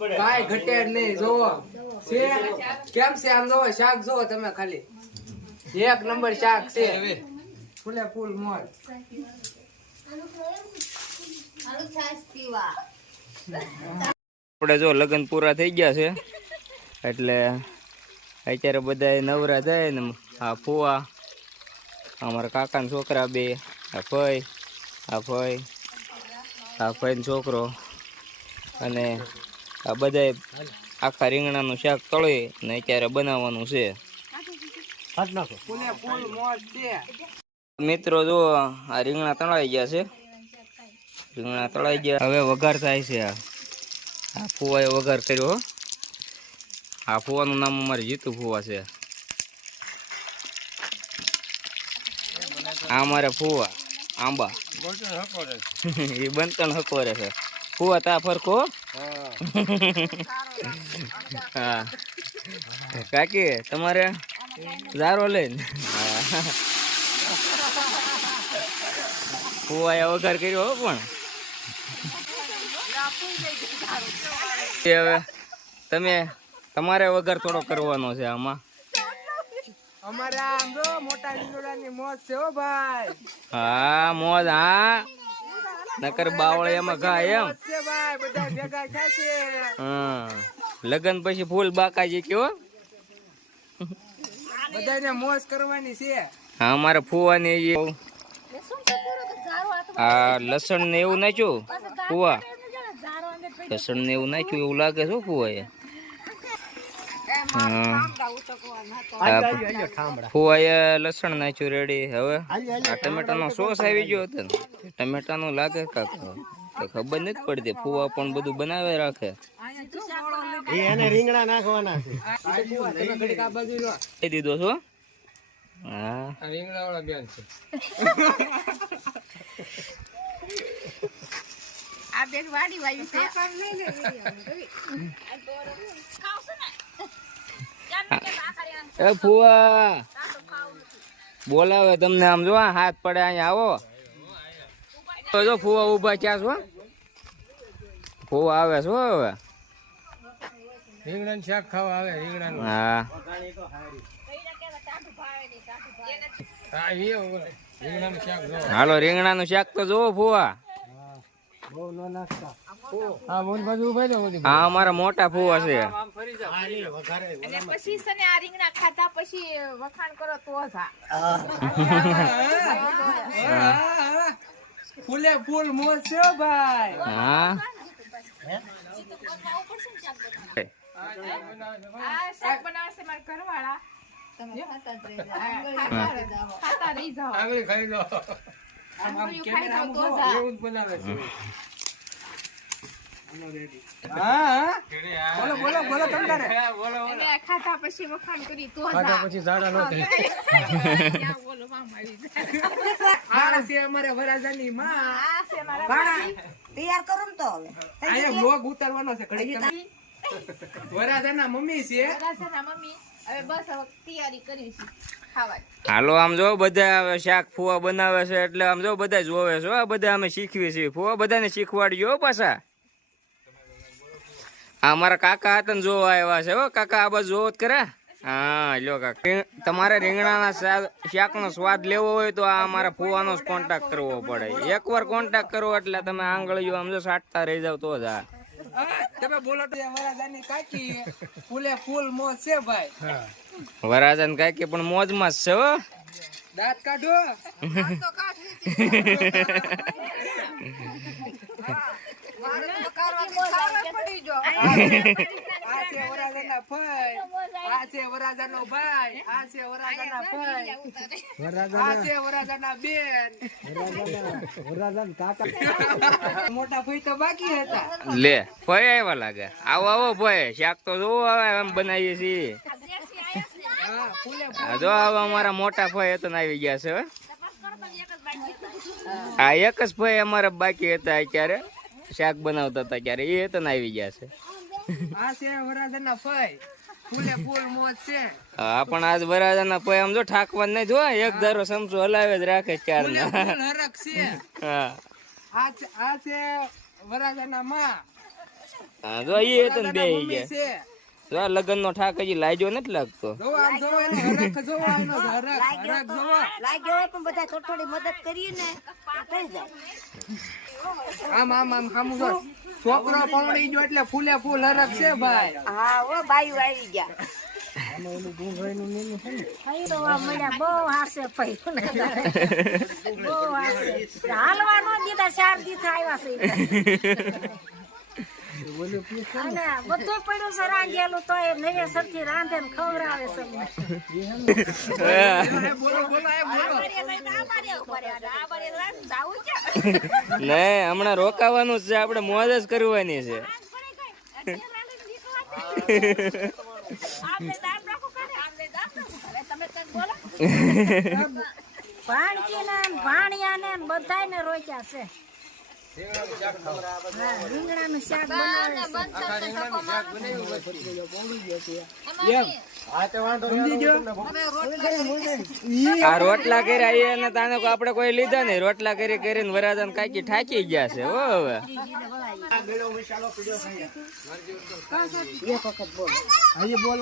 કાઈ ઘટે નહીં. જોવો છે કેમ છે આમ જોવો શાક જોવો તમે ખાલી એક નંબર શાક છે ફૂલે ફૂલ મોજ. આપણે જો લગ્ન પૂરા થઈ ગયા છે એટલે અત્યારે બધા નવરા જાય ને આ ફુવા અમારા કાકાના છોકરા બે આ ભાઈ નો છોકરો અને આ બધા આખા રીંગણાનું શાક તળી ને અત્યારે બનાવવાનું છે. મિત્રો જો આ રીંગણા તળાઈ ગયા છે. હવે વઘાર થાય છે. આ ફુવાએ વઘાર કર્યો. આ ફુવાનું નામ અમારે જીતુ ફુવા છે. આ અમારે ફુવા આંબા એ બનતણ હકોરે છે. ફુવા તા ફરકો હા કાકી તમારે ઝારો લઈને ફુવાએ વઘાર કર્યો પણ હવે તમે તમારે વઘાર થોડો કરવાનો છે આમાં. અમારે આમ જો મોટા લીંગડાની મોજ છે હો ભાઈ. હા મોજ. હા નકર બાવળ એમાં ઘા એમ છે ભાઈ બધા ભેગા થશે. હા લગન પછી ફૂલ બાકાજી કયો બધાને મોજ કરવાની છે. હા અમારે ફુવાની આ લસણ ને એવું નાખ્યું ફુવા લસણ ને એવું નાખ્યું એવું લાગે છે ફુવાએ. ફુવાએ લસણ નાખ્યું રેડી. હવે આ ટમેટાનો સોસ આવી ગયો હતો ને ટમેટાનો લાગે કાક ખબર નથી પડતી. ફુવા પણ બધું બનાવે રાખે. રીંગણા નાખવાના છે દીધો છો. હા રીંગણા વાળા બેન છે. આ બેન વાડી વાયુ છે. એ ફુવા બોલાવે તમને. આમ જો હાથ પડે અહીંયા આવો તો જો ફુવા ઉભા ક્યાં છો. ફુવા આવે છો હવે રીંગણાનું શાક ખાવા આવે. રીંગણાનું હા હાલો રીંગણાનું શાક તો જોવો ફુવા. હા અમારા મોટા ફુવા છે. પછી સને આ રીંગણા ખાધા પછી વખાણ કરો તો ફૂલે ફૂલ મોજ છે ભાઈ. હા આ શાક બનાવે છે મારા ઘરવાળા. તમે ખાતા રહી જાઓ. આંગળી ખાઈ લો. આંગળીઓ ખાઈ જાઓ તો એવું જ બનાવે છે. હા બોલો બોલો બોલો તમારે એને ખાધા પછી વખાણ કરી તો પછી ઝાડા નો થાય. બોલો મામા આવી આ છે અમારે વરાજાની માં. આ છે મારા ભાણા તૈયાર કરું તો હવે અહીંયા વ્લોગ ઉતારવાનો છે ઘડી. વરાજાના મમ્મી છે. વરાજાના મમ્મી. હવે બસ હવે તૈયારી કરી છે ખાવાની. હાલો આમ જો બધા હવે શાક ફુવા બનાવે છે એટલે આમ જો બધા જોવે છે. બધા અમે શીખવીએ છીએ. ફુવા બધાને શીખવાડજો પાછા. આ અમારા કાકા હતા ને જોવા આવ્યા છે. હો કાકા આ બાજુ જોવો જ કરે. હા લ્યો કાકા તમારે રીંગણાના શાકનો સ્વાદ લેવો હોય તો આ અમારા ફુવાનો જ કોન્ટેક્ટ કરવો પડે. એકવાર કોન્ટેક્ટ કરવો એટલે તમે આંગળીઓ આમ જો સાટતા રહી જાવ તો જ. આ તમે બોલો તો વરાજાની કાકી ફૂલે ફૂલ મોજ છે ભાઈ. વરાજાને કાકી પણ મોજમાં જ છે. હો દાંત કાઢો. આ છે વરાજાના ભાઈ. આ છે વરાજાનો ભાઈ. આ છે વરાજાના ભાઈ. આ છે વરાજાના બેન. વરાજાના કાકા. મોટા ભાઈ તો બાકી હતા. લે ફય આવ્યા લાગે. આવો આવો ફય શાક તો જોવો આવે એમ બનાવીએ છીએ. જો હવે અમારા મોટા ફય હતા આવી ગયા છે. આ એક જ ફય અમારા બાકી હતા અત્યારે શાક બનાવતા હતા ત્યારે. એ હતા ને આવી ગયા છે. આ છે વરાજાના ભાઈ. ફૂલે ફૂલ મોજ છે. હા પણ આજ વરાજાના ફય આમ જો ઠાકવાન નહીં જો એક ધારો સમસો હલાવે જ રાખે ચાર ફૂલે ના. ફૂલ હરખ છે. હા આ છે વરાજાના માં. હા જો એ તો બે મમ્મી ગયા છે. જો આ લગન નો ઠાક હજી લાગ્યો નથી લાગતો. જોવો આમ જોવો એનો હરખ જોવો આનો હરખ જોવો. લાગ્યો હોય પણ બધા થોડી થોડી મદદ કરીએ ને તો થઈ જાય. આમ સામું જો. છોકરો પવણી ગયો એટલે ફૂલે ફૂલ હરખ છે ભાઈ. હા ઓ બાયું આવી ગયા. તો આ મળ્યા બહુ હાસે પૈ બહુ હાસે હાલવા નો દીધા 4 દિવસ આવ્યા છે અને બધું પડ્યું છે રાંધેલું તો એ નવેસરથી રાંધે ને ખવડાવે છે બોલો બોલો એ બોલો. ને હમણાં રોકાવાનું જ છે, આપણે મોજ જ કરવાની છે. ભાણિયા ને બધાય ને રોક્યા છે. રીંગણાનું શાક બનાવે આ રોટલા કર્યા એને તાને આપણે કોઈ લીધા નહીં. રોટલા કરી કરીને વરાજાને કાકી ઠાકી ગયા છે. હો હવે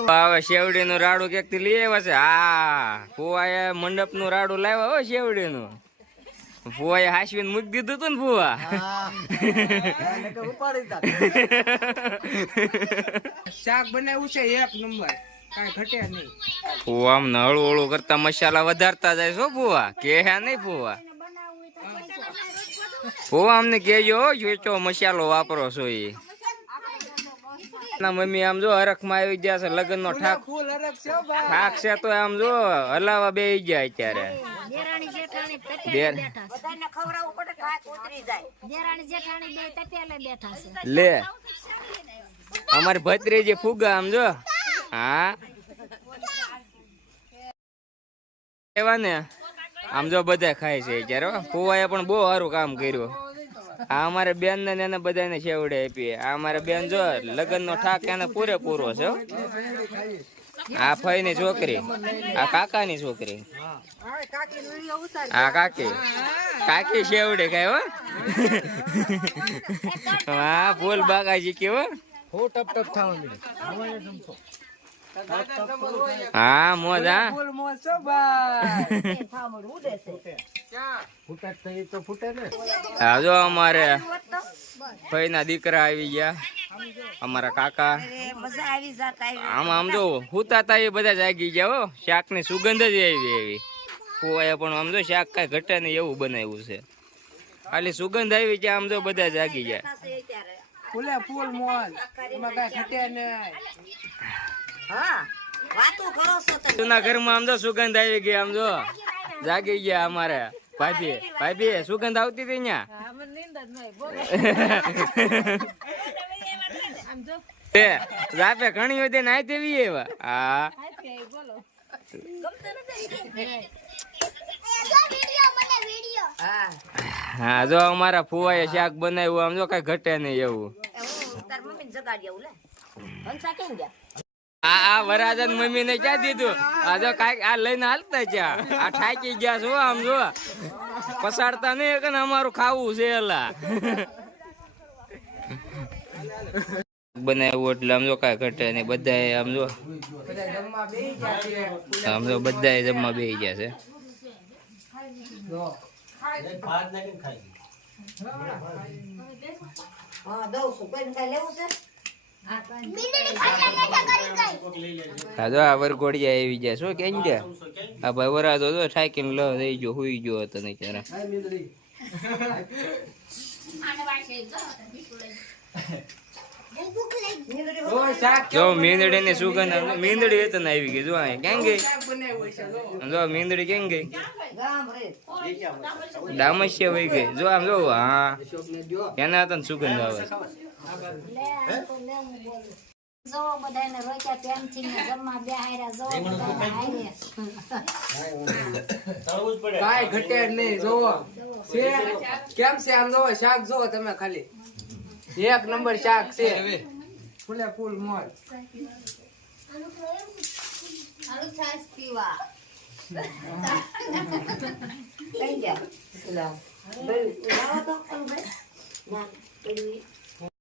હવે શેવડી નું રાડું ક્યાંક થી લઈ આવ્યા છે. હા ફુવાએ મંડપ નું રાડું લાવ્યા હો શેવડી નું. ફુવાએ હાસવીને મૂકી દીધું તું ને ફુવા. શાક બનાવ્યું છે 1 નંબર, કાંઈ ઘટે નહીં. ફુવા આમ હળું હળું કરતા મસાલા વધારતા જાય છો ફુવા. કે નહીં ફુવા? ફુવા અમને કેજો જો મસાલો વાપરો છો એ. મમ્મી આમ જો હરખ માં આવી ગયા છે. લગ્ન નો ઠાક ફૂલ હરખ છે ભાઈ. ઠાક છે તો આમ જો હલાવા બે ગયા અત્યારે. દેરાણી જેઠાણી તપેલે બેર. બેઠા છે. બધાને ખવડાવવું પડે તો હાથ ઉતરી જાય. દેરાણી જેઠાણી બે તપેલે બેઠા છે. લે અમારી ભત્રીજી ફુગા આમ જો. હા એવા ને આમ જો બધા ખાય છે અત્યારે. ફુવાએ પણ બહુ સારું કામ કર્યું. આ અમારે બેન ને એને બધાને શેવડે આપી. આ અમારે બેન જો લગ્ન નો ઠાક એને પૂરેપૂરો છે. આ ફઈ ની છોકરી, આ કાકા ની છોકરી, આ કાકી કાકી શેવડે ખાય હો. હા ફૂલ બાકાજી કેવો. હા મોજ. હા ફૂલ મોજ છે ભાઈ. હા જો અમારે ભાઈ ના દીકરા આવી ગયા. અમારા કાકા મજા આવી જાત આવી. આમ જો હુતા તા એ બધા જાગી ગયા હો. શાક ની સુગંધ જ આવી એવી. ફુવાએ પણ આમ જો શાક કઈ ઘટે નહીં એવું બનાવ્યું છે. ખાલી સુગંધ આવી છે આમ જો બધા જાગી ગયા. ફૂલે ફૂલ મોજ, એમાં કાંઈ ઘટે નહીં. હા વાતો કરો છો તમે. જૂના ઘરમાં આમ જો સુગંધ આવી ગઈ. આમ જો જાગી ગયા અમારે ભાભી. ભાભી સુગંધ આવતી હતી ત્યાં. રાપે ઘણી બધી નાઈ દેવી એવા. હા હા જો અમારા ફુવાએ શાક બનાવ્યું. આમ જો કઈ ઘટે નહીં એવું. તાર મમ્મીને જગાડી આવું લે. હંસા કેમ ગયા? આ વરાજન મમ્મી ને ક્યાં દીધું? આ જો કાંઈક આ લઈને હાલતા જ્યાં આ ઠાકી ગયા છો. આમ જો પસાડતા નહીં કે અમારું ખાવું છે. એલા બનાવ્યું એટલે આમ જો કઈ ઘટે નહીં. બધા આમ જો આમ જો બધા જમવા બેસી ગયા છે. હા દઉં છું. કોઈને કઈ લેવું છે? હા જો આ વરઘોડિયા આવી ગયા. શું કેમ ગયા? આ ભાઈ વરાજો જો ઠાકીને લ થઈ ગયો, હુઈ ગયો હતો નહીં ત્યારે. જો મીંદડી ની સુગંધ. મીંદડી એ તો આવી ગઈ. જો ક્યાં ગઈ? જો મીંદડી કેમ ગઈ? ડામસ્ય વહી ગઈ. જો આમ જો. હા એના હતા ને સુગંધ આવે. જો બધાને રોક્યા પ્રેમથી ને જમવા બેહાર્યા. જો કાંઈ ઘટે નહીં. જોવો છે કેમ છે આમ જોવો. શાક જોવો તમે ખાલી 1 નંબર શાક છે. ફૂલે ફૂલ મોજ. કઈ ગયા?